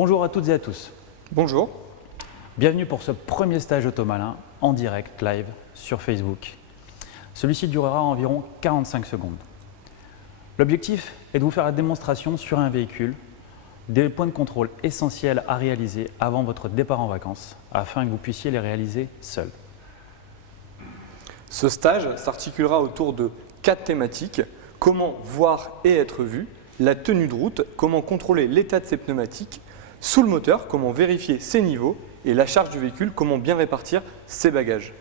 Bonjour à toutes et à tous. Bonjour. Bienvenue pour ce premier stage Automalin en direct live sur Facebook. Celui-ci durera environ 45 secondes. L'objectif est de vous faire la démonstration sur un véhicule des points de contrôle essentiels à réaliser avant votre départ en vacances afin que vous puissiez les réaliser seul. Ce stage s'articulera autour de 4 thématiques. Comment voir et être vu, la tenue de route, comment contrôler l'état de ses pneumatiques, sous le moteur, comment vérifier ses niveaux et la charge du véhicule, comment bien répartir ses bagages.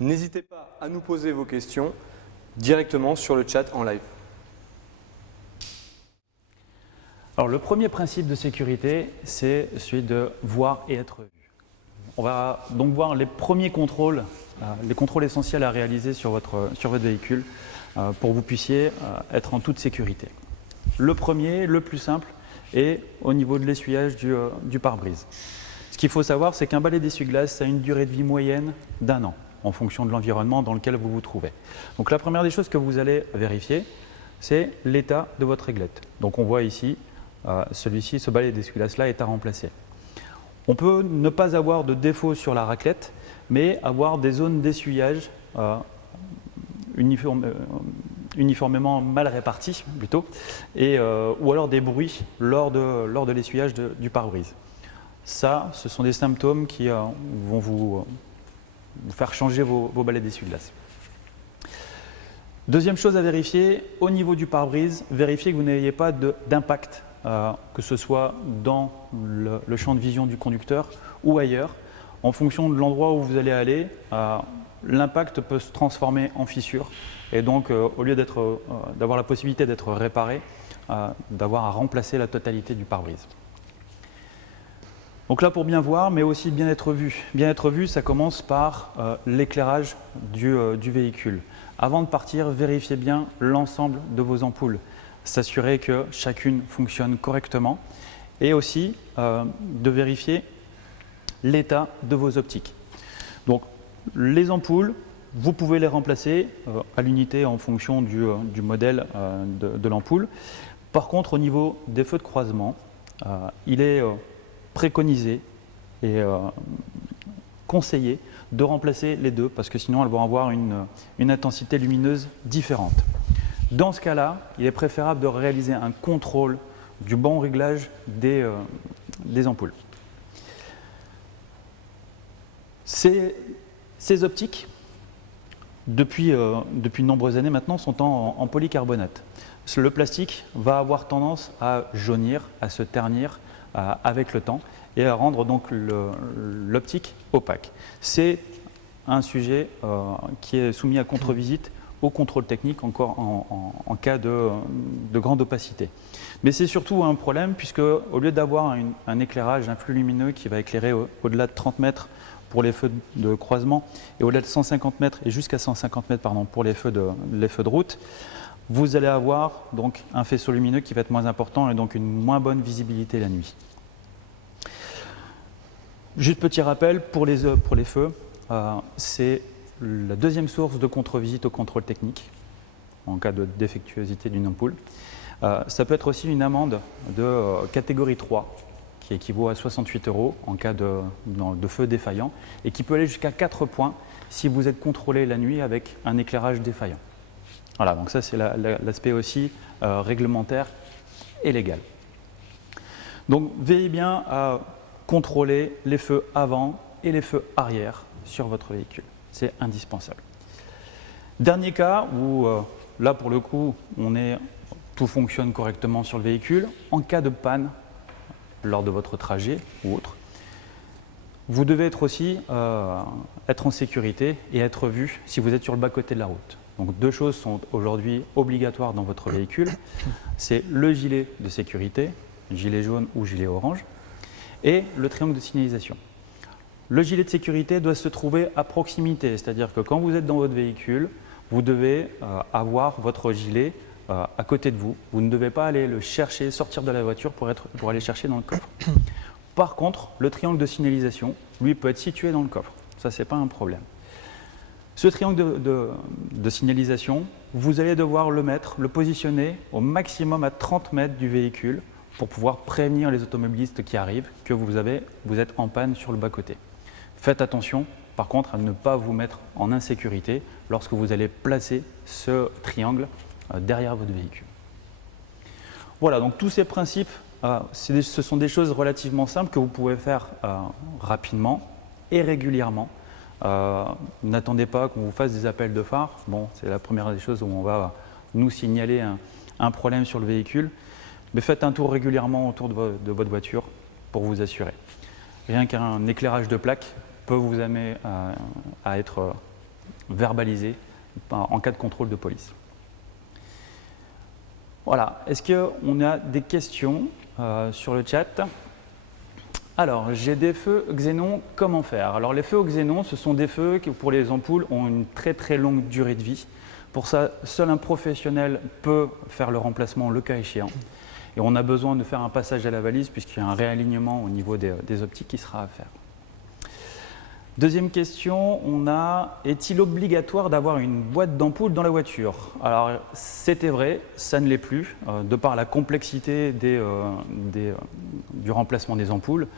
N'hésitez pas à nous poser vos questions directement sur le chat en live. Alors, le premier principe de sécurité, c'est celui de voir et être vu. On va donc voir les premiers contrôles, les contrôles essentiels à réaliser sur votre véhicule pour que vous puissiez être en toute sécurité. Le premier, le plus simple, est au niveau de l'essuyage du pare-brise. Ce qu'il faut savoir, c'est qu'un balai d'essuie-glace a une durée de vie moyenne d'1 an, en fonction de l'environnement dans lequel vous vous trouvez. Donc la première des choses que vous allez vérifier, c'est l'état de votre réglette. Donc on voit ici, ce balai d'essuie-glace-là est à remplacer. On peut ne pas avoir de défaut sur la raclette, mais avoir des zones d'essuyage uniformément mal réparties plutôt, ou alors des bruits lors de l'essuyage du pare-brise. Ça, ce sont des symptômes qui vont vous faire changer vos balais d'essuie-glace. Deuxième chose à vérifier, au niveau du pare-brise, vérifiez que vous n'ayez pas d'impact, que ce soit dans le champ de vision du conducteur ou ailleurs. En fonction de l'endroit où vous allez aller, l'impact peut se transformer en fissure et donc au lieu d'avoir la possibilité d'être réparé, d'avoir à remplacer la totalité du pare-brise. Donc là pour bien voir, mais aussi bien être vu. Bien être vu, ça commence par l'éclairage du véhicule. Avant de partir, vérifiez bien l'ensemble de vos ampoules. S'assurer que chacune fonctionne correctement et aussi de vérifier l'état de vos optiques. Donc les ampoules, vous pouvez les remplacer à l'unité en fonction du modèle de l'ampoule. Par contre, au niveau des feux de croisement, il est préconisé et conseillé de remplacer les deux parce que sinon elles vont avoir une intensité lumineuse différente. Dans ce cas-là, il est préférable de réaliser un contrôle du bon réglage des ampoules. Ces optiques, depuis de nombreuses années maintenant, sont en polycarbonate. Le plastique va avoir tendance à jaunir, à se ternir avec le temps et à rendre donc l'optique opaque. C'est un sujet qui est soumis à contre-visite au contrôle technique encore en cas de grande opacité. Mais c'est surtout un problème puisque au lieu d'avoir un éclairage, un flux lumineux qui va éclairer au-delà de 30 mètres pour les feux de croisement et au-delà de 150 mètres et jusqu'à 150 mètres pour les feux de route, vous allez avoir donc un faisceau lumineux qui va être moins important et donc une moins bonne visibilité la nuit. Juste petit rappel, pour les feux, c'est la deuxième source de contre-visite au contrôle technique en cas de défectuosité d'une ampoule. Ça peut être aussi une amende de catégorie 3 qui équivaut à 68 € en cas de feu défaillant et qui peut aller jusqu'à 4 points si vous êtes contrôlé la nuit avec un éclairage défaillant. Voilà, donc ça c'est l'aspect aussi réglementaire et légal. Donc veillez bien à contrôler les feux avant et les feux arrière sur votre véhicule. C'est indispensable. Dernier cas où là pour le coup tout fonctionne correctement sur le véhicule. En cas de panne lors de votre trajet ou autre, vous devez être aussi être en sécurité et être vu si vous êtes sur le bas-côté de la route. Donc deux choses sont aujourd'hui obligatoires dans votre véhicule. C'est le gilet de sécurité, gilet jaune ou gilet orange, et le triangle de signalisation. Le gilet de sécurité doit se trouver à proximité, c'est-à-dire que quand vous êtes dans votre véhicule, vous devez avoir votre gilet à côté de vous. Vous ne devez pas aller le chercher, sortir de la voiture pour aller chercher dans le coffre. Par contre, le triangle de signalisation, lui, peut être situé dans le coffre. Ça, ce n'est pas un problème. Ce triangle de signalisation, vous allez devoir le positionner au maximum à 30 mètres du véhicule pour pouvoir prévenir les automobilistes qui arrivent que vous êtes en panne sur le bas-côté. Faites attention, par contre, à ne pas vous mettre en insécurité lorsque vous allez placer ce triangle derrière votre véhicule. Voilà, donc tous ces principes, ce sont des choses relativement simples que vous pouvez faire rapidement et régulièrement. N'attendez pas qu'on vous fasse des appels de phare. Bon, c'est la première des choses où on va nous signaler un problème sur le véhicule. Mais faites un tour régulièrement autour de votre voiture pour vous assurer. Rien qu'un éclairage de plaque peut vous amener à être verbalisé en cas de contrôle de police. Voilà, est-ce qu'on a des questions sur le chat? Alors, j'ai des feux xénon, comment faire? Alors, les feux au xénon, ce sont des feux qui, pour les ampoules, ont une très très longue durée de vie. Pour ça, seul un professionnel peut faire le remplacement le cas échéant. Et on a besoin de faire un passage à la valise puisqu'il y a un réalignement au niveau des optiques qui sera à faire. Deuxième question, est-il obligatoire d'avoir une boîte d'ampoule dans la voiture? Alors, c'était vrai, ça ne l'est plus, de par la complexité du remplacement des ampoules.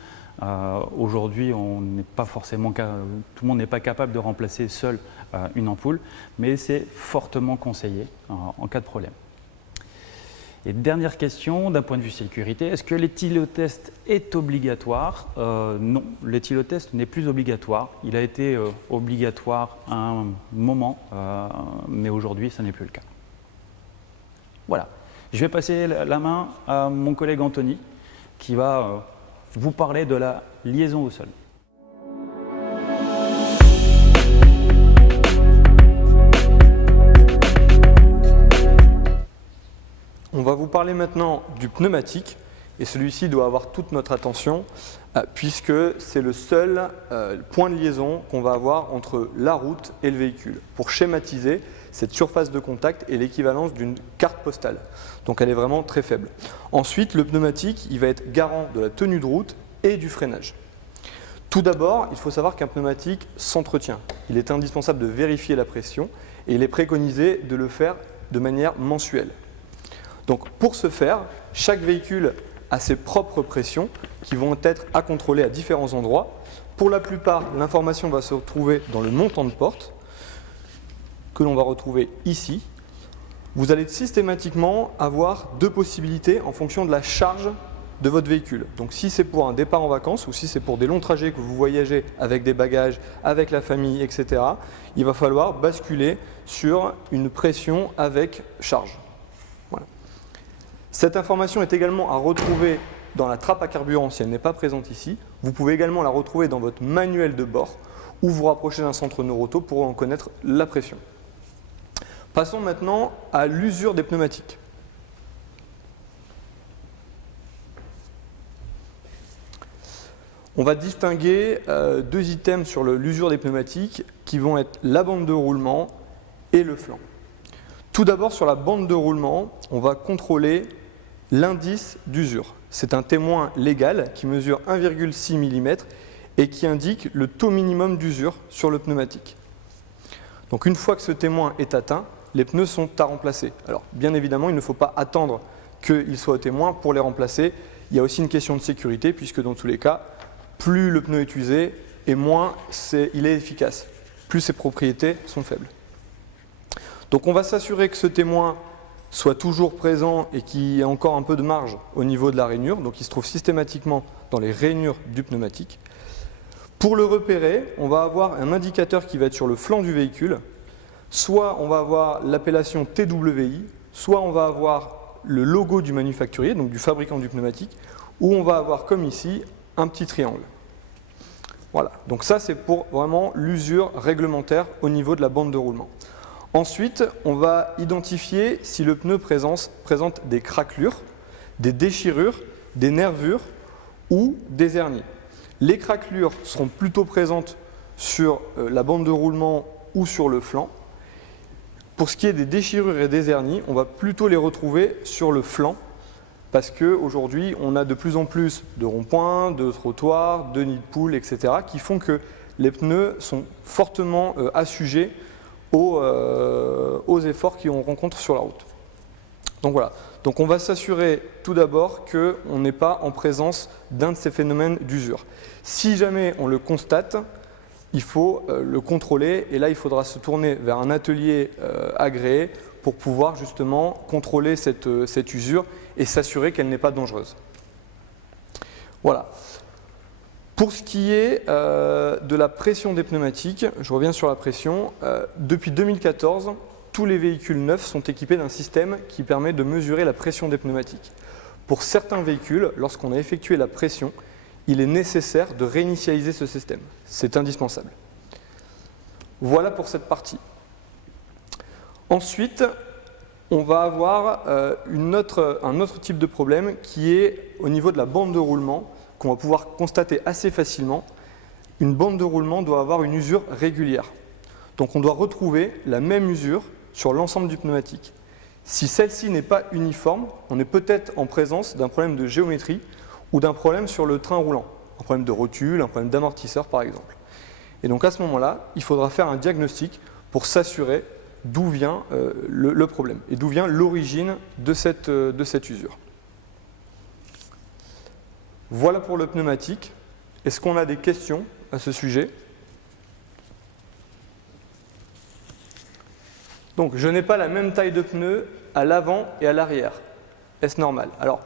Aujourd'hui, tout le monde n'est pas capable de remplacer seul une ampoule, mais c'est fortement conseillé en cas de problème. Et dernière question, d'un point de vue sécurité, est-ce que l'éthylotest est obligatoire? Non, l'éthylotest n'est plus obligatoire. Il a été obligatoire à un moment, mais aujourd'hui, ça n'est plus le cas. Voilà. Je vais passer la main à mon collègue Anthony, qui va vous parler de la liaison au sol. On va vous parler maintenant du pneumatique et celui-ci doit avoir toute notre attention puisque c'est le seul point de liaison qu'on va avoir entre la route et le véhicule. Pour schématiser, cette surface de contact est l'équivalence d'une carte postale, donc elle est vraiment très faible. Ensuite, le pneumatique, il va être garant de la tenue de route et du freinage. Tout d'abord, il faut savoir qu'un pneumatique s'entretient. Il est indispensable de vérifier la pression et il est préconisé de le faire de manière mensuelle. Donc pour ce faire, chaque véhicule a ses propres pressions qui vont être à contrôler à différents endroits. Pour la plupart, l'information va se retrouver dans le montant de porte que l'on va retrouver ici. Vous allez systématiquement avoir deux possibilités en fonction de la charge de votre véhicule. Donc si c'est pour un départ en vacances ou si c'est pour des longs trajets que vous voyagez avec des bagages, avec la famille, etc., il va falloir basculer sur une pression avec charge. Cette information est également à retrouver dans la trappe à carburant si elle n'est pas présente ici. Vous pouvez également la retrouver dans votre manuel de bord ou vous rapprocher d'un centre Neuroto pour en connaître la pression. Passons maintenant à l'usure des pneumatiques. On va distinguer deux items sur l'usure des pneumatiques qui vont être la bande de roulement et le flanc. Tout d'abord, sur la bande de roulement, on va contrôler l'indice d'usure. C'est un témoin légal qui mesure 1,6 mm et qui indique le taux minimum d'usure sur le pneumatique. Donc une fois que ce témoin est atteint, les pneus sont à remplacer. Alors bien évidemment, il ne faut pas attendre qu'il soit au témoin pour les remplacer. Il y a aussi une question de sécurité puisque dans tous les cas, plus le pneu est usé et moins il est efficace, plus ses propriétés sont faibles. Donc on va s'assurer que ce témoin soit toujours présent et qu'il y ait encore un peu de marge au niveau de la rainure. Donc il se trouve systématiquement dans les rainures du pneumatique. Pour le repérer, on va avoir un indicateur qui va être sur le flanc du véhicule. Soit on va avoir l'appellation TWI, soit on va avoir le logo du manufacturier, donc du fabricant du pneumatique, ou on va avoir comme ici un petit triangle. Voilà, donc ça c'est pour vraiment l'usure réglementaire au niveau de la bande de roulement. Ensuite, on va identifier si le pneu présente des craquelures, des déchirures, des nervures ou des hernies. Les craquelures seront plutôt présentes sur la bande de roulement ou sur le flanc. Pour ce qui est des déchirures et des hernies, on va plutôt les retrouver sur le flanc parce qu'aujourd'hui, on a de plus en plus de ronds-points, de trottoirs, de nids de poules, etc. qui font que les pneus sont fortement assujettis aux efforts qu'on rencontre sur la route. Donc voilà, donc on va s'assurer tout d'abord qu'on n'est pas en présence d'un de ces phénomènes d'usure. Si jamais on le constate, il faut le contrôler et là il faudra se tourner vers un atelier agréé pour pouvoir justement contrôler cette usure et s'assurer qu'elle n'est pas dangereuse. Voilà. Pour ce qui est de la pression des pneumatiques, je reviens sur la pression, depuis 2014, tous les véhicules neufs sont équipés d'un système qui permet de mesurer la pression des pneumatiques. Pour certains véhicules, lorsqu'on a effectué la pression, il est nécessaire de réinitialiser ce système. C'est indispensable. Voilà pour cette partie. Ensuite, on va avoir un autre type de problème qui est au niveau de la bande de roulement, qu'on va pouvoir constater assez facilement. Une bande de roulement doit avoir une usure régulière. Donc on doit retrouver la même usure sur l'ensemble du pneumatique. Si celle-ci n'est pas uniforme, on est peut-être en présence d'un problème de géométrie ou d'un problème sur le train roulant, un problème de rotule, un problème d'amortisseur par exemple. Et donc à ce moment-là, il faudra faire un diagnostic pour s'assurer d'où vient le problème et d'où vient l'origine de cette usure. Voilà pour le pneumatique. Est-ce qu'on a des questions à ce sujet ? Donc, je n'ai pas la même taille de pneus à l'avant et à l'arrière. Est-ce normal? Alors,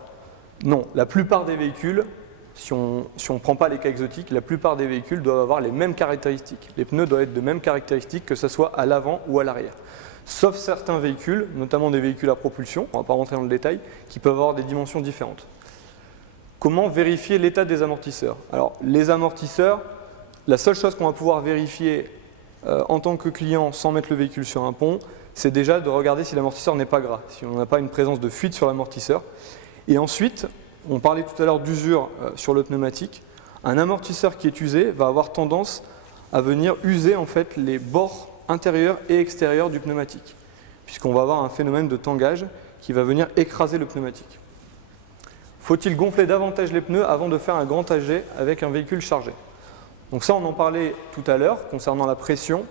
non. La plupart des véhicules, si on ne prend pas les cas exotiques, la plupart des véhicules doivent avoir les mêmes caractéristiques. Les pneus doivent être de mêmes caractéristiques, que ce soit à l'avant ou à l'arrière. Sauf certains véhicules, notamment des véhicules à propulsion, on ne va pas rentrer dans le détail, qui peuvent avoir des dimensions différentes. Comment vérifier l'état des amortisseurs? Alors, les amortisseurs, la seule chose qu'on va pouvoir vérifier en tant que client sans mettre le véhicule sur un pont, c'est déjà de regarder si l'amortisseur n'est pas gras, si on n'a pas une présence de fuite sur l'amortisseur. Et ensuite, on parlait tout à l'heure d'usure sur le pneumatique, un amortisseur qui est usé va avoir tendance à venir user en fait les bords intérieurs et extérieurs du pneumatique, puisqu'on va avoir un phénomène de tangage qui va venir écraser le pneumatique. Faut-il gonfler davantage les pneus avant de faire un grand trajet avec un véhicule chargé? Donc ça, on en parlait tout à l'heure concernant la pression.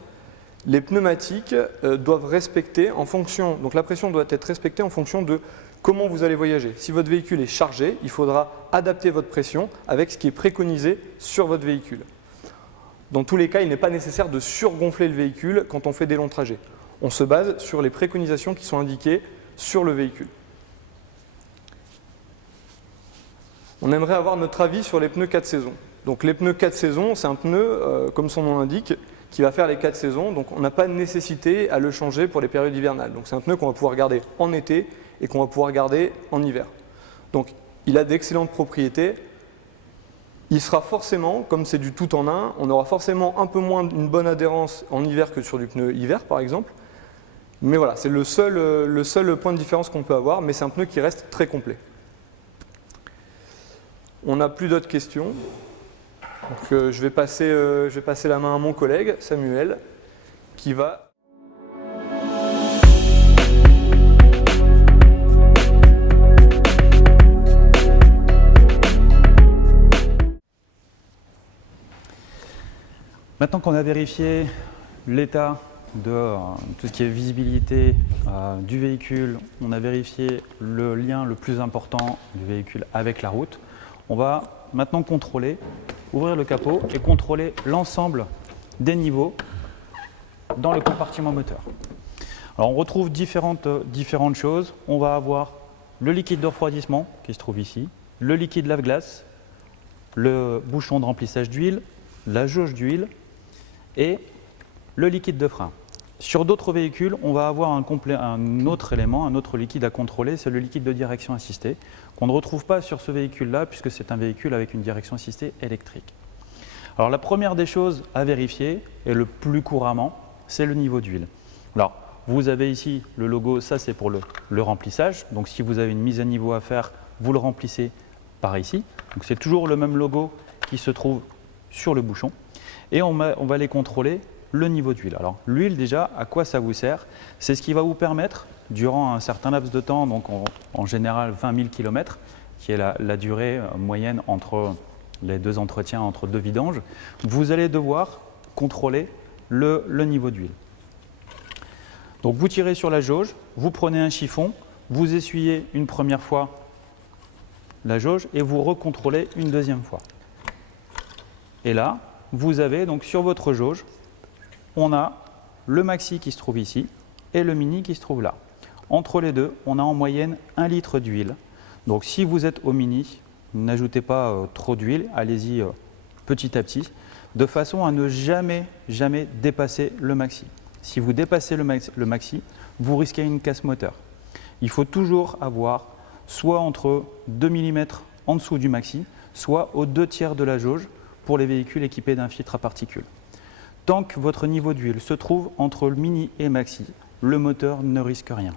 Les pneumatiques doivent respecter en fonction, donc la pression doit être respectée en fonction de comment vous allez voyager. Si votre véhicule est chargé, il faudra adapter votre pression avec ce qui est préconisé sur votre véhicule. Dans tous les cas, il n'est pas nécessaire de surgonfler le véhicule quand on fait des longs trajets. On se base sur les préconisations qui sont indiquées sur le véhicule. On aimerait avoir notre avis sur les pneus 4 saisons. Donc les pneus 4 saisons, c'est un pneu, comme son nom l'indique, qui va faire les 4 saisons. Donc on n'a pas de nécessité à le changer pour les périodes hivernales. Donc c'est un pneu qu'on va pouvoir garder en été et qu'on va pouvoir garder en hiver. Donc il a d'excellentes propriétés. Il sera forcément, comme c'est du tout en un, on aura forcément un peu moins une bonne adhérence en hiver que sur du pneu hiver par exemple. Mais voilà, c'est le seul point de différence qu'on peut avoir, mais c'est un pneu qui reste très complet. On n'a plus d'autres questions. Donc, je vais passer la main à mon collègue, Samuel, qui va... Maintenant qu'on a vérifié l'état de tout ce qui est visibilité du véhicule, on a vérifié le lien le plus important du véhicule avec la route, on va maintenant contrôler, ouvrir le capot et contrôler l'ensemble des niveaux dans le compartiment moteur. Alors on retrouve différentes choses. On va avoir le liquide de refroidissement qui se trouve ici, le liquide lave-glace, le bouchon de remplissage d'huile, la jauge d'huile et le liquide de frein. Sur d'autres véhicules, on va avoir un autre élément, un autre liquide à contrôler, c'est le liquide de direction assistée, qu'on ne retrouve pas sur ce véhicule-là, puisque c'est un véhicule avec une direction assistée électrique. Alors la première des choses à vérifier, et le plus couramment, c'est le niveau d'huile. Alors, vous avez ici le logo, ça c'est pour le remplissage, donc si vous avez une mise à niveau à faire, vous le remplissez par ici. Donc c'est toujours le même logo qui se trouve sur le bouchon, et on va aller contrôler le niveau d'huile. Alors l'huile déjà, à quoi ça vous sert? C'est ce qui va vous permettre, durant un certain laps de temps, donc en général 20 000 km, qui est la durée moyenne entre les deux entretiens, entre deux vidanges, vous allez devoir contrôler le niveau d'huile. Donc vous tirez sur la jauge, vous prenez un chiffon, vous essuyez une première fois la jauge et vous recontrôlez une deuxième fois. Et là, vous avez donc sur votre jauge, on a le maxi qui se trouve ici et le mini qui se trouve là. Entre les deux, on a en moyenne 1 litre d'huile. Donc si vous êtes au mini, n'ajoutez pas trop d'huile, allez-y petit à petit, de façon à ne jamais dépasser le maxi. Si vous dépassez le maxi, vous risquez une casse moteur. Il faut toujours avoir soit entre 2 mm en dessous du maxi, soit aux 2/3 de la jauge pour les véhicules équipés d'un filtre à particules. Tant que votre niveau d'huile se trouve entre le mini et maxi, le moteur ne risque rien.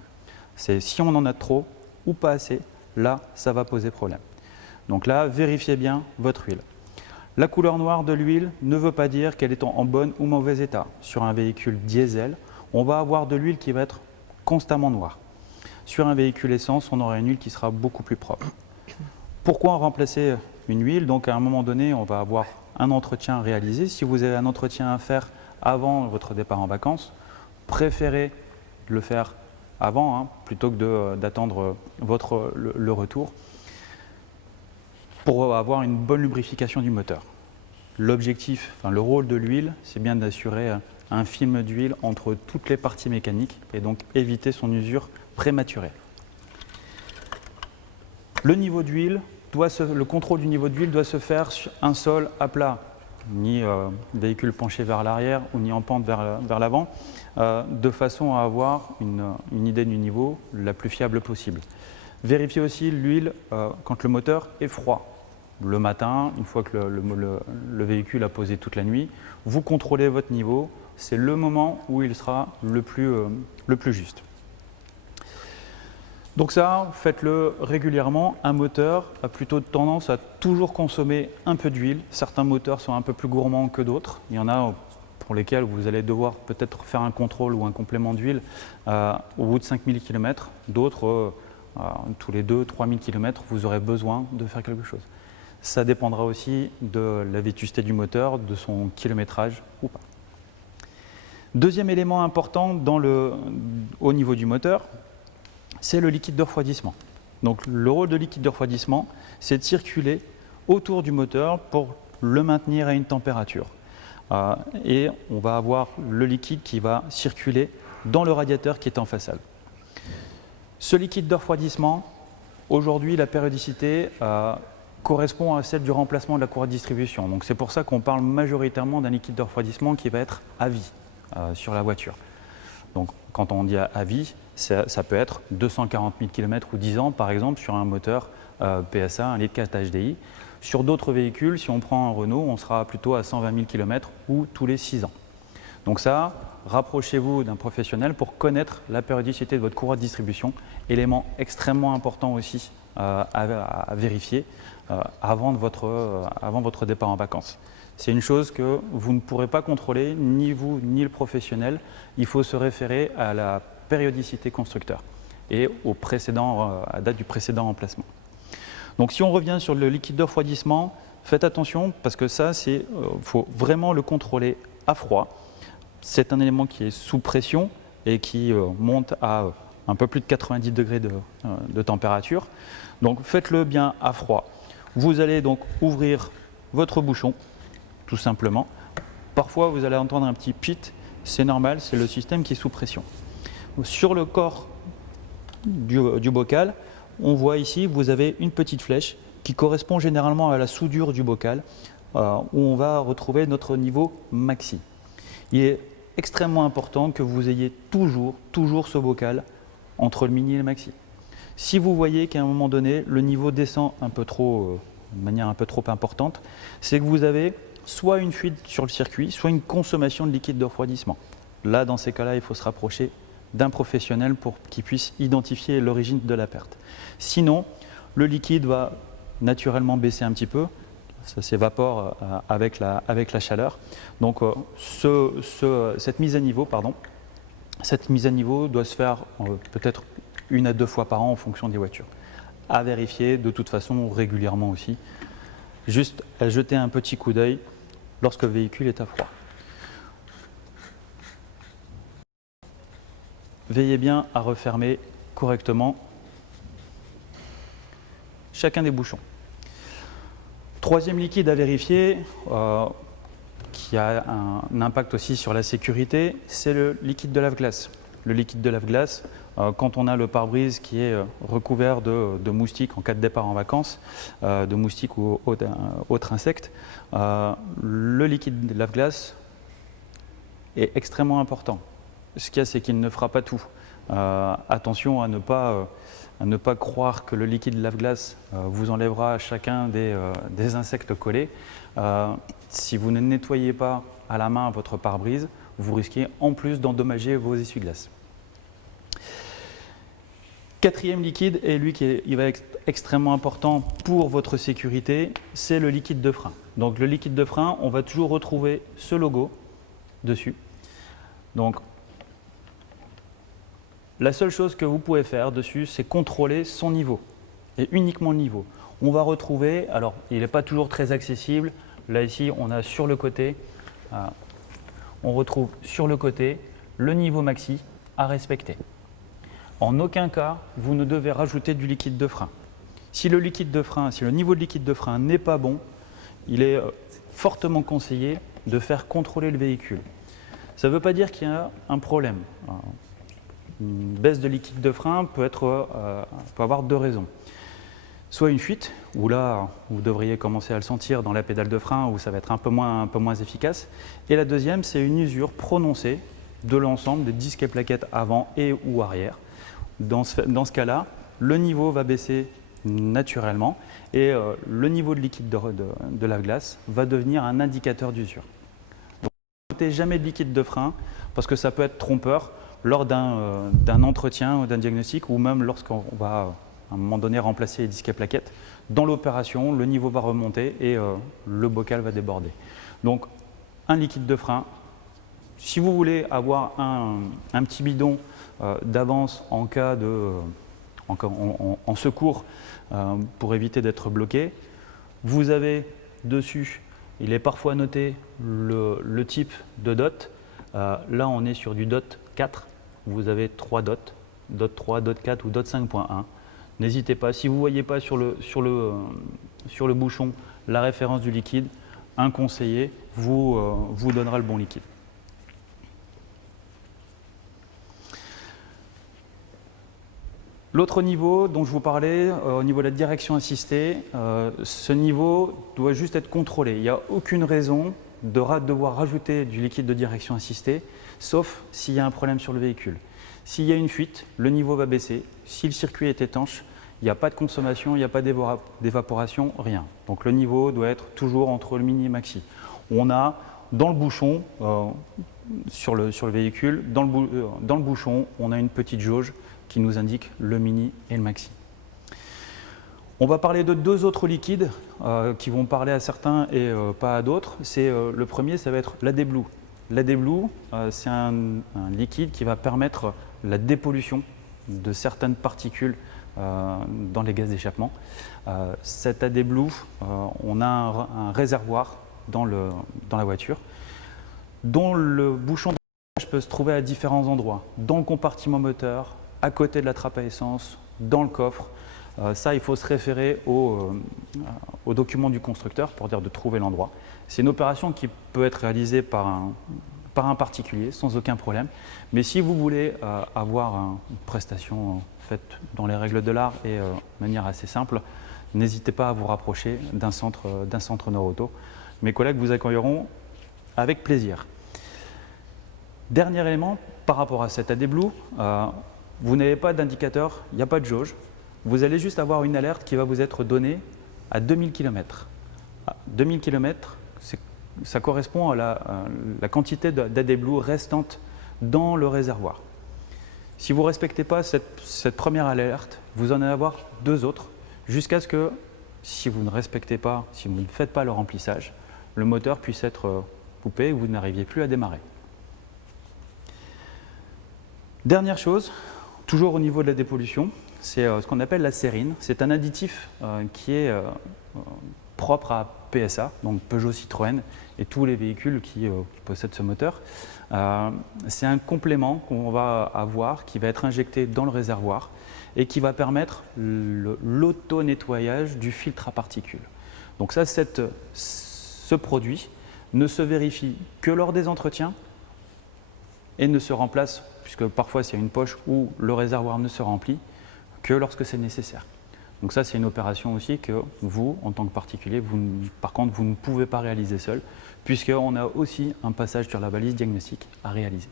C'est si on en a trop ou pas assez, là, ça va poser problème. Donc là, vérifiez bien votre huile. La couleur noire de l'huile ne veut pas dire qu'elle est en bon ou mauvais état. Sur un véhicule diesel, on va avoir de l'huile qui va être constamment noire. Sur un véhicule essence, on aura une huile qui sera beaucoup plus propre. Pourquoi remplacer une huile? Donc à un moment donné, on va avoir un entretien réalisé. Si vous avez un entretien à faire avant votre départ en vacances, préférez le faire avant, plutôt que d'attendre le retour, pour avoir une bonne lubrification du moteur. L'objectif, le rôle de l'huile, c'est bien d'assurer un film d'huile entre toutes les parties mécaniques et donc éviter son usure prématurée. Le contrôle du niveau d'huile doit se faire sur un sol à plat, ni véhicule penché vers l'arrière ou ni en pente vers l'avant, de façon à avoir une idée du niveau la plus fiable possible. Vérifiez aussi l'huile quand le moteur est froid. Le matin, une fois que le véhicule a posé toute la nuit, vous contrôlez votre niveau, c'est le moment où il sera le plus juste. Donc ça, faites-le régulièrement. Un moteur a plutôt tendance à toujours consommer un peu d'huile. Certains moteurs sont un peu plus gourmands que d'autres. Il y en a pour lesquels vous allez devoir peut-être faire un contrôle ou un complément d'huile au bout de 5000 km. D'autres, tous les 2-3000 km, vous aurez besoin de faire quelque chose. Ça dépendra aussi de la vétusté du moteur, de son kilométrage ou pas. Deuxième élément important au niveau du moteur, c'est le liquide de refroidissement. Donc le rôle de liquide de refroidissement, c'est de circuler autour du moteur pour le maintenir à une température. Et on va avoir le liquide qui va circuler dans le radiateur qui est en façade. Ce liquide de refroidissement, aujourd'hui, la périodicité correspond à celle du remplacement de la courroie de distribution. Donc c'est pour ça qu'on parle majoritairement d'un liquide de refroidissement qui va être à vie sur la voiture. Donc quand on dit à vie, ça peut être 240 000 km ou 10 ans par exemple sur un moteur PSA, un litre 4 HDI. Sur d'autres véhicules, si on prend un Renault, on sera plutôt à 120 000 km ou tous les 6 ans. Donc ça, rapprochez-vous d'un professionnel pour connaître la périodicité de votre courroie de distribution, élément extrêmement important aussi à vérifier avant votre départ en vacances. C'est une chose que vous ne pourrez pas contrôler, ni vous ni le professionnel. Il faut se référer à la périodicité constructeur et à date du précédent emplacement. Donc si on revient sur le liquide de refroidissement, faites attention parce que ça, faut vraiment le contrôler à froid. C'est un élément qui est sous pression et qui monte à un peu plus de 90 degrés de température. Donc faites-le bien à froid. Vous allez donc ouvrir votre bouchon, tout simplement. Parfois, vous allez entendre un petit pit, c'est normal, c'est le système qui est sous pression. Sur le corps du bocal, on voit ici, vous avez une petite flèche qui correspond généralement à la soudure du bocal, où on va retrouver notre niveau maxi. Il est extrêmement important que vous ayez toujours ce bocal entre le mini et le maxi. Si vous voyez qu'à un moment donné, le niveau descend un peu trop, de manière un peu trop importante, c'est que vous avez soit une fuite sur le circuit, soit une consommation de liquide de refroidissement. Là, dans ces cas-là, il faut se rapprocher d'un professionnel pour qu'il puisse identifier l'origine de la perte. Sinon, le liquide va naturellement baisser un petit peu, ça s'évapore avec la chaleur. Donc cette mise à niveau doit se faire peut-être 1 à 2 fois par an en fonction des voitures. À vérifier de toute façon régulièrement aussi. Juste à jeter un petit coup d'œil lorsque le véhicule est à froid. Veillez bien à refermer correctement chacun des bouchons. Troisième liquide à vérifier, qui a un impact aussi sur la sécurité, c'est le liquide de lave-glace. Le liquide de lave-glace, quand on a le pare-brise qui est recouvert de moustiques en cas de départ en vacances, de moustiques ou autres insectes, le liquide de lave-glace est extrêmement important. Ce qu'il y a, c'est qu'il ne fera pas tout. Attention à ne pas croire que le liquide lave-glace vous enlèvera chacun des insectes collés. Si vous ne nettoyez pas à la main votre pare-brise, vous risquez en plus d'endommager vos essuie-glaces. Quatrième liquide, et lui il va être extrêmement important pour votre sécurité, c'est le liquide de frein. Donc le liquide de frein, on va toujours retrouver ce logo dessus. Donc la seule chose que vous pouvez faire dessus, c'est contrôler son niveau, et uniquement le niveau. On va retrouver, alors il n'est pas toujours très accessible, là ici on a sur le côté, on retrouve sur le côté le niveau maxi à respecter. En aucun cas, vous ne devez rajouter du liquide de frein. Si le niveau de liquide de frein n'est pas bon, il est fortement conseillé de faire contrôler le véhicule. Ça ne veut pas dire qu'il y a un problème. Une baisse de liquide de frein peut avoir deux raisons. Soit une fuite, où là, vous devriez commencer à le sentir dans la pédale de frein, où ça va être un peu moins efficace. Et la deuxième, c'est une usure prononcée de l'ensemble des disques et plaquettes avant et ou arrière. Dans ce cas-là, le niveau va baisser naturellement et le niveau de liquide de lave-glace va devenir un indicateur d'usure. Donc, ne mettez jamais de liquide de frein parce que ça peut être trompeur lors d'un entretien ou d'un diagnostic ou même lorsqu'on va à un moment donné remplacer les disques et plaquettes. Dans l'opération, le niveau va remonter et le bocal va déborder. Donc un liquide de frein, si vous voulez avoir un petit bidon d'avance en cas en secours pour éviter d'être bloqué, vous avez dessus, il est parfois noté le type de dot. Là on est sur du dot 4, vous avez 3 dots, dot 3, dot 4 ou dot 5.1. N'hésitez pas, si vous ne voyez pas sur le bouchon la référence du liquide, un conseiller vous donnera le bon liquide. L'autre niveau dont je vous parlais, au niveau de la direction assistée, ce niveau doit juste être contrôlé. Il n'y a aucune raison de devoir rajouter du liquide de direction assistée, sauf s'il y a un problème sur le véhicule. S'il y a une fuite, le niveau va baisser. Si le circuit est étanche, il n'y a pas de consommation, il n'y a pas d'évaporation, rien. Donc le niveau doit être toujours entre le mini et maxi. On a dans le bouchon, sur le véhicule, dans le bouchon, on a une petite jauge qui nous indique le mini et le maxi. On va parler de deux autres liquides qui vont parler à certains et pas à d'autres. Le premier, ça va être l'AD-Blue. L'AD-Blue, c'est un liquide qui va permettre la dépollution de certaines particules dans les gaz d'échappement. Cet AD-Blue, on a un réservoir dans la voiture dont le bouchon peut se trouver à différents endroits, dans le compartiment moteur, à côté de la trappe à essence, dans le coffre. Ça, il faut se référer au document du constructeur pour dire de trouver l'endroit. C'est une opération qui peut être réalisée par un particulier sans aucun problème. Mais si vous voulez avoir une prestation faite dans les règles de l'art et de manière assez simple, n'hésitez pas à vous rapprocher d'un centre Neuroauto. Mes collègues vous accueilleront avec plaisir. Dernier élément, par rapport à cet AD-Blue, vous n'avez pas d'indicateur, il n'y a pas de jauge. Vous allez juste avoir une alerte qui va vous être donnée à 2000 km. 2000 km, ça correspond à la quantité d'AD-Blue restante dans le réservoir. Si vous ne respectez pas cette première alerte, vous en allez avoir deux autres, jusqu'à ce que, si vous ne respectez pas, si vous ne faites pas le remplissage, le moteur puisse être coupé et vous n'arriviez plus à démarrer. Dernière chose, toujours au niveau de la dépollution, c'est ce qu'on appelle la sérine. C'est un additif qui est propre à PSA, donc Peugeot, Citroën et tous les véhicules qui possèdent ce moteur. C'est un complément qu'on va avoir qui va être injecté dans le réservoir et qui va permettre l'auto-nettoyage du filtre à particules. Donc ça, ce produit ne se vérifie que lors des entretiens et ne se remplace, puisque parfois c'est une poche où le réservoir ne se remplit, que lorsque c'est nécessaire. Donc ça, c'est une opération aussi que vous, en tant que particulier, par contre, vous ne pouvez pas réaliser seul, puisqu'on a aussi un passage sur la balise diagnostique à réaliser.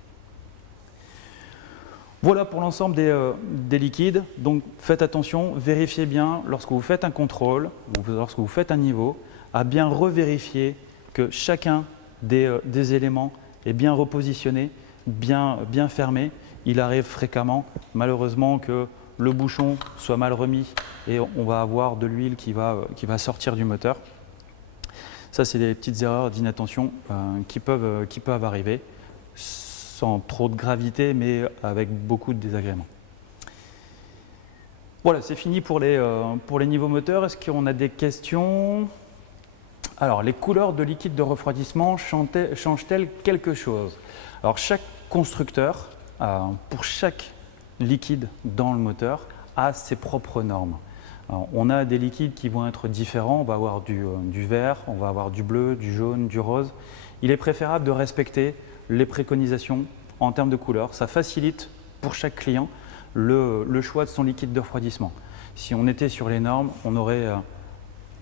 Voilà pour l'ensemble des liquides. Donc faites attention, vérifiez bien lorsque vous faites un contrôle, ou lorsque vous faites un niveau, à bien revérifier que chacun des éléments est bien repositionné, bien fermé. Il arrive fréquemment, malheureusement, que le bouchon soit mal remis et on va avoir de l'huile qui va sortir du moteur. Ça, c'est des petites erreurs d'inattention qui peuvent arriver, sans trop de gravité, mais avec beaucoup de désagréments. Voilà, c'est fini pour les niveaux moteurs. Est-ce qu'on a des questions? Alors, les couleurs de liquide de refroidissement changent-elles quelque chose? Alors, chaque constructeur, pour chaque liquide dans le moteur, a ses propres normes. Alors, on a des liquides qui vont être différents. On va avoir du vert, on va avoir du bleu, du jaune, du rose. Il est préférable de respecter les préconisations en termes de couleur. Ça facilite pour chaque client le choix de son liquide de refroidissement. Si on était sur les normes, on aurait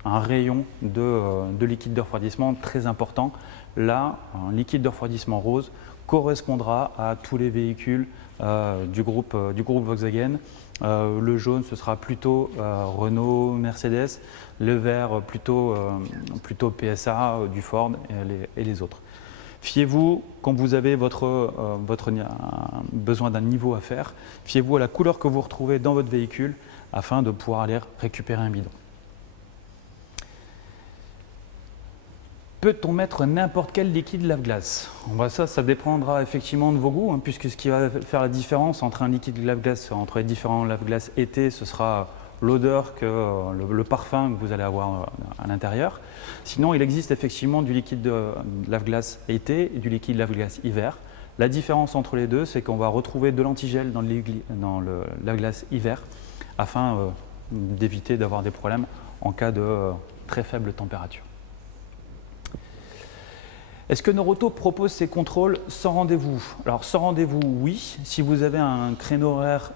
un rayon de liquide de refroidissement très important. Là, un liquide de refroidissement rose correspondra à tous les véhicules du groupe Volkswagen. Le jaune, ce sera plutôt Renault, Mercedes. Le vert, plutôt PSA, du Ford et les autres. Fiez-vous, quand vous avez besoin d'un niveau à faire, fiez-vous à la couleur que vous retrouvez dans votre véhicule afin de pouvoir aller récupérer un bidon. Peut-on mettre n'importe quel liquide lave-glace? Ça dépendra effectivement de vos goûts, puisque ce qui va faire la différence entre un liquide lave-glace, entre les différents lave-glace été, ce sera l'odeur, le parfum que vous allez avoir à l'intérieur. Sinon, il existe effectivement du liquide de lave-glace été et du liquide lave-glace hiver. La différence entre les deux, c'est qu'on va retrouver de l'antigel dans le lave-glace hiver afin d'éviter d'avoir des problèmes en cas de très faible température. Est-ce que Noroto propose ces contrôles sans rendez-vous? Alors sans rendez-vous, oui. Si vous avez un créneau horaire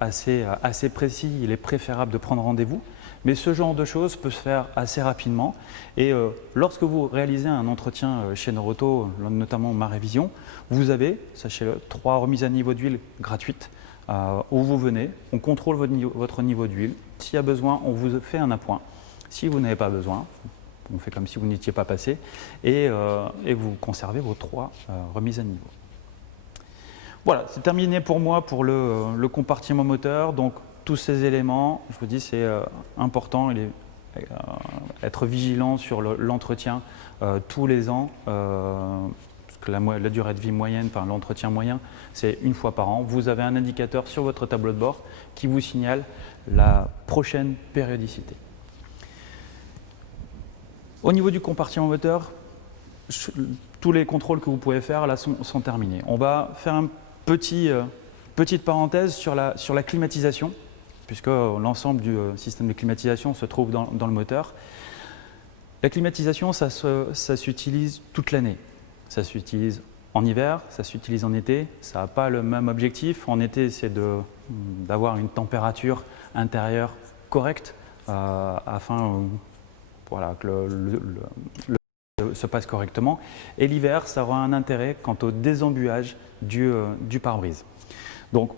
assez précis, il est préférable de prendre rendez-vous. Mais ce genre de choses peut se faire assez rapidement. Et lorsque vous réalisez un entretien chez Noroto, notamment ma révision, vous avez, sachez-le, 3 remises à niveau d'huile gratuites où vous venez, on contrôle votre niveau d'huile. S'il y a besoin, on vous fait un appoint. Si vous n'avez pas besoin, on fait comme si vous n'étiez pas passé et vous conservez vos 3 remises à niveau. Voilà, c'est terminé pour moi pour le compartiment moteur. Donc tous ces éléments, je vous dis, c'est important. Être vigilant sur l'entretien tous les ans, parce que la durée de vie moyenne, enfin l'entretien moyen, c'est 1 fois par an. Vous avez un indicateur sur votre tableau de bord qui vous signale la prochaine périodicité. Au niveau du compartiment moteur, tous les contrôles que vous pouvez faire là sont terminés. On va faire une petite parenthèse sur la climatisation, puisque l'ensemble du système de climatisation se trouve dans le moteur. La climatisation, ça s'utilise toute l'année. Ça s'utilise en hiver, ça s'utilise en été. Ça n'a pas le même objectif. En été, c'est d'avoir une température intérieure correcte afin que se passe correctement. Et l'hiver, ça aura un intérêt quant au désembuage du pare-brise. Donc,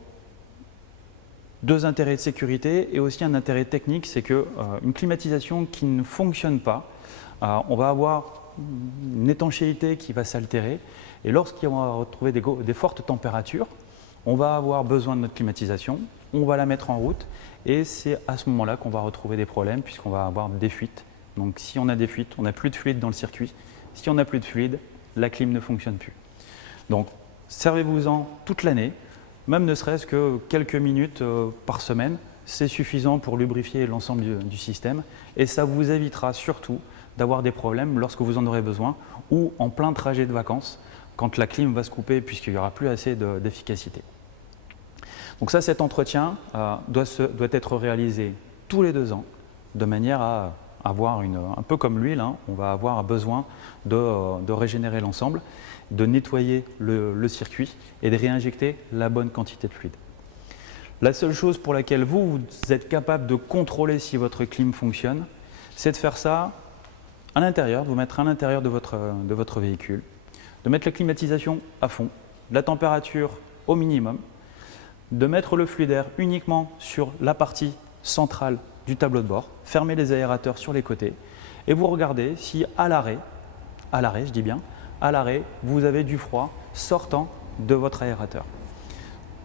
2 intérêts de sécurité et aussi un intérêt technique, c'est qu'une climatisation qui ne fonctionne pas, on va avoir une étanchéité qui va s'altérer. Et lorsqu'on va retrouver des fortes températures, on va avoir besoin de notre climatisation, on va la mettre en route et c'est à ce moment-là qu'on va retrouver des problèmes puisqu'on va avoir des fuites. Donc si on a des fuites, on n'a plus de fluide dans le circuit. Si on n'a plus de fluide, la clim ne fonctionne plus. Donc servez-vous-en toute l'année, même ne serait-ce que quelques minutes par semaine. C'est suffisant pour lubrifier l'ensemble du système et ça vous évitera surtout d'avoir des problèmes lorsque vous en aurez besoin ou en plein trajet de vacances quand la clim va se couper puisqu'il n'y aura plus assez d'efficacité. Donc ça, cet entretien doit être réalisé tous les 2 ans de manière à avoir un peu comme l'huile, hein, on va avoir besoin de régénérer l'ensemble, de nettoyer le circuit et de réinjecter la bonne quantité de fluide. La seule chose pour laquelle vous êtes capable de contrôler si votre clim fonctionne, c'est de faire ça à l'intérieur, de vous mettre à l'intérieur de votre véhicule, de mettre la climatisation à fond, la température au minimum, de mettre le flux d'air uniquement sur la partie centrale du tableau de bord, fermer les aérateurs sur les côtés et vous regardez si à l'arrêt, je dis bien, à l'arrêt, vous avez du froid sortant de votre aérateur.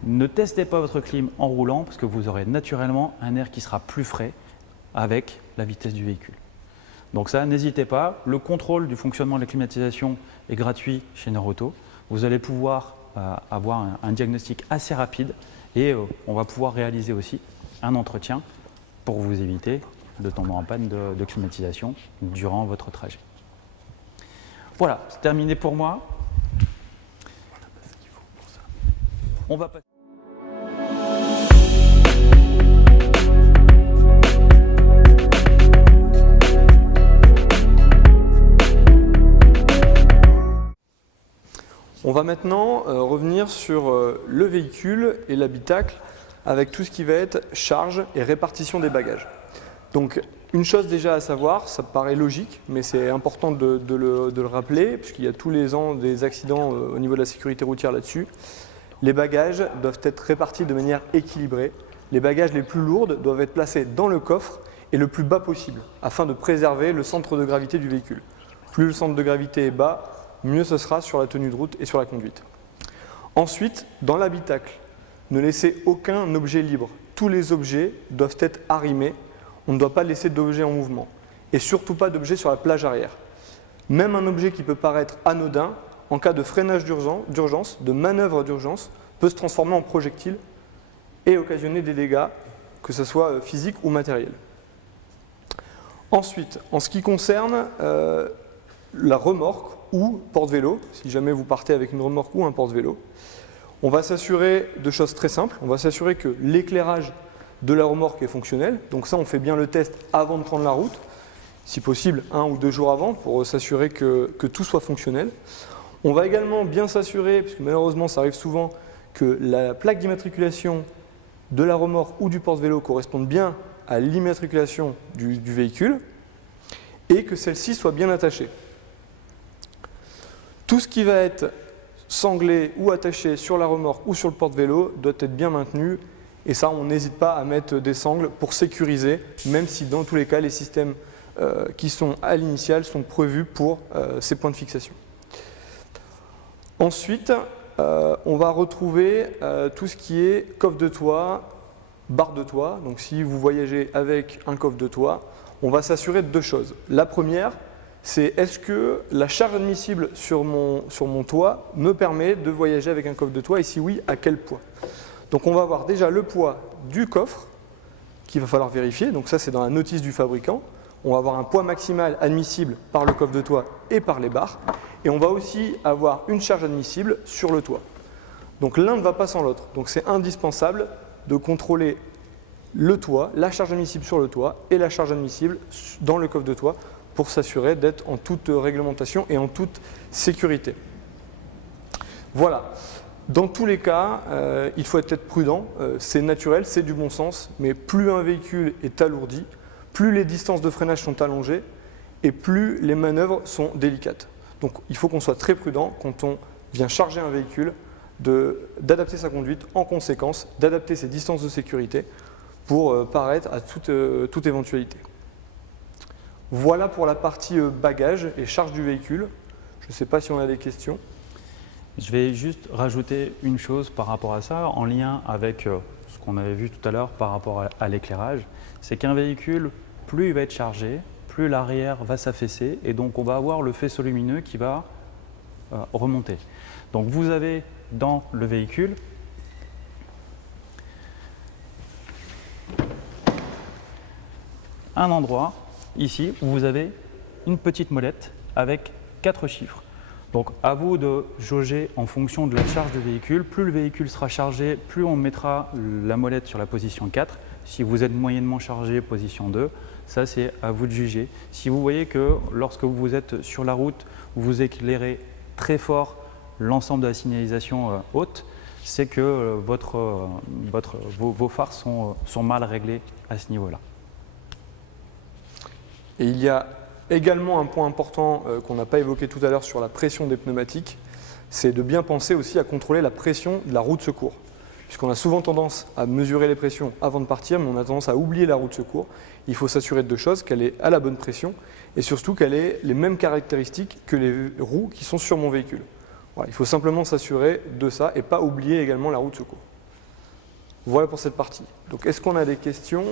Ne testez pas votre clim en roulant parce que vous aurez naturellement un air qui sera plus frais avec la vitesse du véhicule. Donc ça, n'hésitez pas, le contrôle du fonctionnement de la climatisation est gratuit chez Neuroauto. Vous allez pouvoir avoir un diagnostic assez rapide et on va pouvoir réaliser aussi un entretien pour vous éviter de tomber en panne de climatisation durant votre trajet. Voilà, c'est terminé pour moi. On va passer. On va maintenant revenir sur le véhicule et l'habitacle avec tout ce qui va être charge et répartition des bagages. Donc une chose déjà à savoir, ça paraît logique, mais c'est important de le rappeler, puisqu'il y a tous les ans des accidents au niveau de la sécurité routière là-dessus. Les bagages doivent être répartis de manière équilibrée. Les bagages les plus lourds doivent être placés dans le coffre et le plus bas possible, afin de préserver le centre de gravité du véhicule. Plus le centre de gravité est bas, mieux ce sera sur la tenue de route et sur la conduite. Ensuite, dans l'habitacle, ne laissez aucun objet libre. Tous les objets doivent être arrimés. On ne doit pas laisser d'objets en mouvement. Et surtout pas d'objets sur la plage arrière. Même un objet qui peut paraître anodin, en cas de freinage d'urgence, de manœuvre d'urgence, peut se transformer en projectile et occasionner des dégâts, que ce soit physiques ou matériels. Ensuite, en ce qui concerne la remorque ou porte-vélo, si jamais vous partez avec une remorque ou un porte-vélo, on va s'assurer de choses très simples. On va s'assurer que l'éclairage de la remorque est fonctionnel. Donc ça, on fait bien le test avant de prendre la route, si possible 1 ou 2 jours avant, pour s'assurer que tout soit fonctionnel. On va également bien s'assurer, parce que malheureusement ça arrive souvent, que la plaque d'immatriculation de la remorque ou du porte-vélo corresponde bien à l'immatriculation du véhicule et que celle-ci soit bien attachée. Tout ce qui va être sanglé ou attaché sur la remorque ou sur le porte-vélo doit être bien maintenu et ça, on n'hésite pas à mettre des sangles pour sécuriser, même si dans tous les cas, les systèmes qui sont à l'initiale sont prévus pour ces points de fixation. Ensuite, on va retrouver tout ce qui est coffre de toit, barre de toit. Donc si vous voyagez avec un coffre de toit, on va s'assurer de 2 choses. La première, c'est est-ce que la charge admissible sur mon toit me permet de voyager avec un coffre de toit et si oui, à quel poids? Donc on va avoir déjà le poids du coffre qu'il va falloir vérifier. Donc ça, c'est dans la notice du fabricant. On va avoir un poids maximal admissible par le coffre de toit et par les barres. Et on va aussi avoir une charge admissible sur le toit. Donc l'un ne va pas sans l'autre. Donc c'est indispensable de contrôler le toit, la charge admissible sur le toit et la charge admissible dans le coffre de toit pour s'assurer d'être en toute réglementation et en toute sécurité. Voilà. Dans tous les cas, il faut être prudent. C'est naturel, c'est du bon sens, mais plus un véhicule est alourdi, plus les distances de freinage sont allongées et plus les manœuvres sont délicates. Donc il faut qu'on soit très prudent quand on vient charger un véhicule, d'adapter sa conduite en conséquence, d'adapter ses distances de sécurité pour paraître à toute éventualité. Voilà pour la partie bagages et charge du véhicule. Je ne sais pas si on a des questions. Je vais juste rajouter une chose par rapport à ça, en lien avec ce qu'on avait vu tout à l'heure par rapport à l'éclairage. C'est qu'un véhicule, plus il va être chargé, plus l'arrière va s'affaisser et donc on va avoir le faisceau lumineux qui va remonter. Donc vous avez dans le véhicule un endroit ici où vous avez une petite molette avec 4 chiffres. Donc à vous de jauger en fonction de la charge du véhicule. Plus le véhicule sera chargé, plus on mettra la molette sur la position 4. Si vous êtes moyennement chargé, position 2. Ça, c'est à vous de juger. Si vous voyez que lorsque vous êtes sur la route, vous éclairez très fort l'ensemble de la signalisation haute, c'est que vos phares sont mal réglés à ce niveau-là. Et il y a également un point important qu'on n'a pas évoqué tout à l'heure sur la pression des pneumatiques, c'est de bien penser aussi à contrôler la pression de la roue de secours. Puisqu'on a souvent tendance à mesurer les pressions avant de partir, mais on a tendance à oublier la roue de secours. Il faut s'assurer de deux choses, qu'elle est à la bonne pression et surtout qu'elle ait les mêmes caractéristiques que les roues qui sont sur mon véhicule. Voilà, il faut simplement s'assurer de ça et pas oublier également la roue de secours. Voilà pour cette partie. Donc est-ce qu'on a des questions ?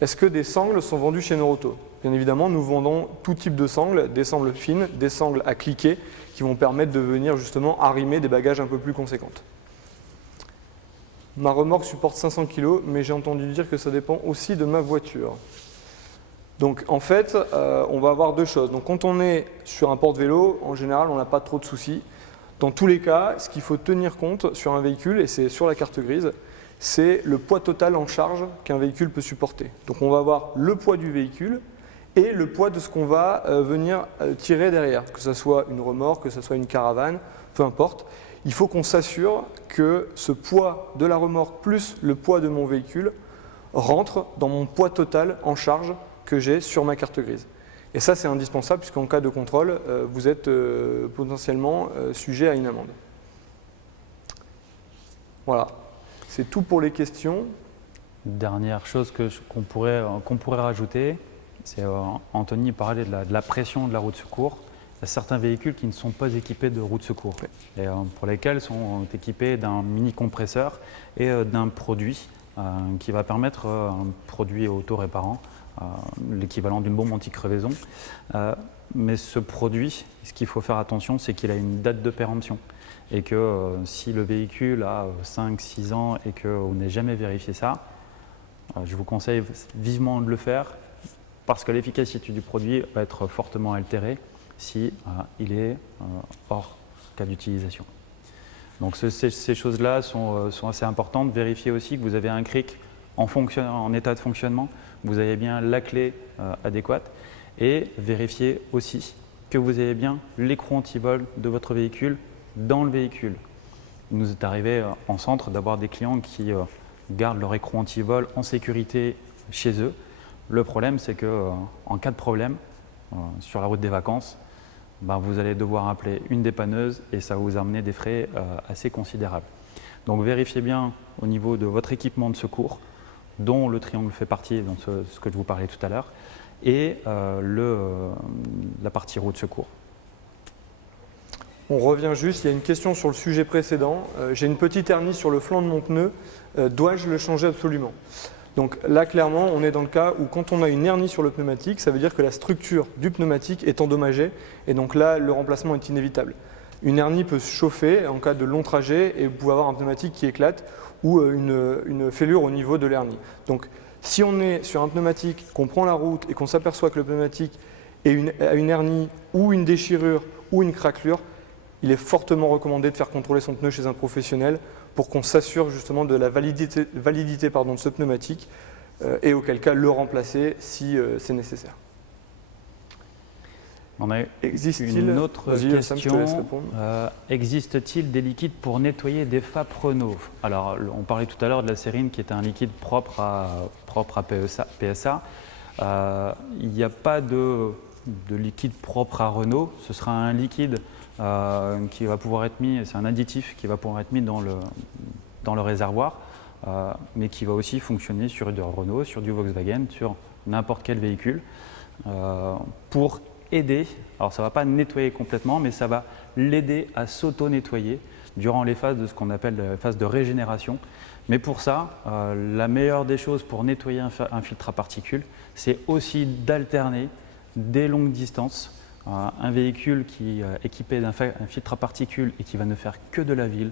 Est-ce que des sangles sont vendues chez Neuroto ? Bien évidemment, nous vendons tout type de sangles, des sangles fines, des sangles à cliquer, qui vont permettre de venir justement arrimer des bagages un peu plus conséquentes. Ma remorque supporte 500 kg, mais j'ai entendu dire que ça dépend aussi de ma voiture. Donc en fait, on va avoir deux choses. Donc quand on est sur un porte-vélo, en général, on n'a pas trop de soucis. Dans tous les cas, ce qu'il faut tenir compte sur un véhicule, et c'est sur la carte grise, c'est le poids total en charge qu'un véhicule peut supporter. Donc on va avoir le poids du véhicule et le poids de ce qu'on va venir tirer derrière, que ce soit une remorque, que ce soit une caravane, peu importe. Il faut qu'on s'assure que ce poids de la remorque plus le poids de mon véhicule rentre dans mon poids total en charge que j'ai sur ma carte grise. Et ça, c'est indispensable puisqu'en cas de contrôle, vous êtes potentiellement sujet à une amende. Voilà. C'est tout pour les questions. Dernière chose qu'on pourrait rajouter, c'est Anthony parlait de la pression de la roue de secours. Il y a certains véhicules qui ne sont pas équipés de roue de secours et pour lesquels sont équipés d'un mini compresseur et d'un produit qui va permettre un produit auto-réparant, l'équivalent d'une bombe anti-crevaison. Mais ce produit, ce qu'il faut faire attention, c'est qu'il a une date de péremption. Et que si le véhicule a 5-6 ans et qu'on n'ait jamais vérifié ça, je vous conseille vivement de le faire parce que l'efficacité du produit va être fortement altérée si il est hors cas d'utilisation. Donc ces choses-là sont assez importantes. Vérifiez aussi que vous avez un cric en état de fonctionnement, que vous avez bien la clé adéquate et vérifiez aussi que vous avez bien l'écrou anti-vol de votre véhicule dans le véhicule. Il nous est arrivé en centre d'avoir des clients qui gardent leur écrou anti-vol en sécurité chez eux. Le problème, c'est qu'en cas de problème, sur la route des vacances, vous allez devoir appeler une dépanneuse et ça va vous amener des frais assez considérables. Donc vérifiez bien au niveau de votre équipement de secours, dont le triangle fait partie, dans ce que je vous parlais tout à l'heure, et la partie roue de secours. On revient juste, il y a une question sur le sujet précédent. J'ai une petite hernie sur le flanc de mon pneu, dois-je le changer absolument ? Donc là, clairement, on est dans le cas où quand on a une hernie sur le pneumatique, ça veut dire que la structure du pneumatique est endommagée et donc là, le remplacement est inévitable. Une hernie peut se chauffer en cas de long trajet et vous pouvez avoir un pneumatique qui éclate ou une fêlure au niveau de l'hernie. Donc si on est sur un pneumatique, qu'on prend la route et qu'on s'aperçoit que le pneumatique a une hernie ou une déchirure ou une craquelure, il est fortement recommandé de faire contrôler son pneu chez un professionnel pour qu'on s'assure justement de la validité de ce pneumatique et auquel cas le remplacer si c'est nécessaire. On a une autre question. Existe-t-il des liquides pour nettoyer des FAP Renault ? Alors, on parlait tout à l'heure de la sérine qui est un liquide propre à PSA. Il n'y a pas de liquide propre à Renault. Ce sera un liquide qui va pouvoir être mis, c'est un additif qui va pouvoir être mis dans le réservoir, mais qui va aussi fonctionner sur du Renault, sur du Volkswagen, sur n'importe quel véhicule, pour aider, alors ça ne va pas nettoyer complètement, mais ça va l'aider à s'auto-nettoyer durant les phases de ce qu'on appelle les phases de régénération. Mais pour ça, la meilleure des choses pour nettoyer un filtre à particules, c'est aussi d'alterner des longues distances. Un véhicule qui est équipé d'un filtre à particules et qui va ne faire que de la ville,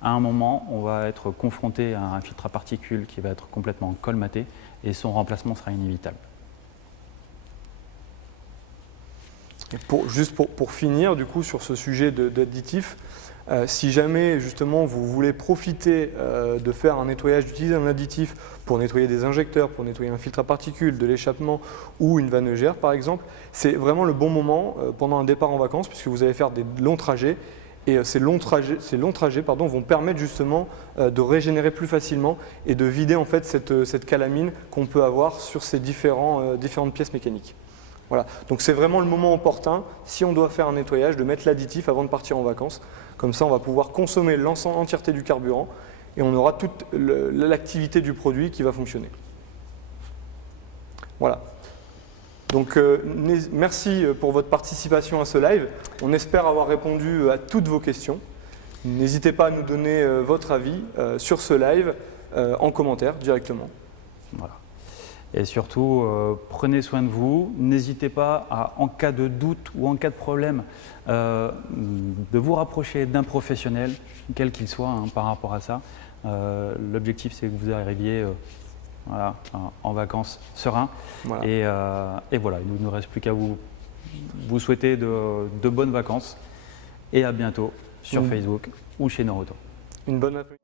à un moment, on va être confronté à un filtre à particules qui va être complètement colmaté et son remplacement sera inévitable. Juste pour finir, du coup, sur ce sujet d'additifs, si jamais justement vous voulez profiter de faire un nettoyage, d'utiliser un additif pour nettoyer des injecteurs, pour nettoyer un filtre à particules, de l'échappement ou une vanne EGR par exemple, c'est vraiment le bon moment pendant un départ en vacances puisque vous allez faire des longs trajets et ces longs trajets vont permettre justement de régénérer plus facilement et de vider en fait cette calamine qu'on peut avoir sur ces différentes pièces mécaniques. Voilà. Donc c'est vraiment le moment opportun, si on doit faire un nettoyage, de mettre l'additif avant de partir en vacances. Comme ça, on va pouvoir consommer l'entièreté du carburant et on aura toute l'activité du produit qui va fonctionner. Voilà. Donc merci pour votre participation à ce live. On espère avoir répondu à toutes vos questions. N'hésitez pas à nous donner votre avis sur ce live en commentaire directement. Voilà. Et surtout, prenez soin de vous. N'hésitez pas, en cas de doute ou en cas de problème, de vous rapprocher d'un professionnel, quel qu'il soit, par rapport à ça. L'objectif, c'est que vous arriviez en vacances serein. Voilà. Et voilà, il ne nous reste plus qu'à vous souhaiter de bonnes vacances. Et à bientôt sur Facebook ou chez Neuroto. Une bonne après-midi.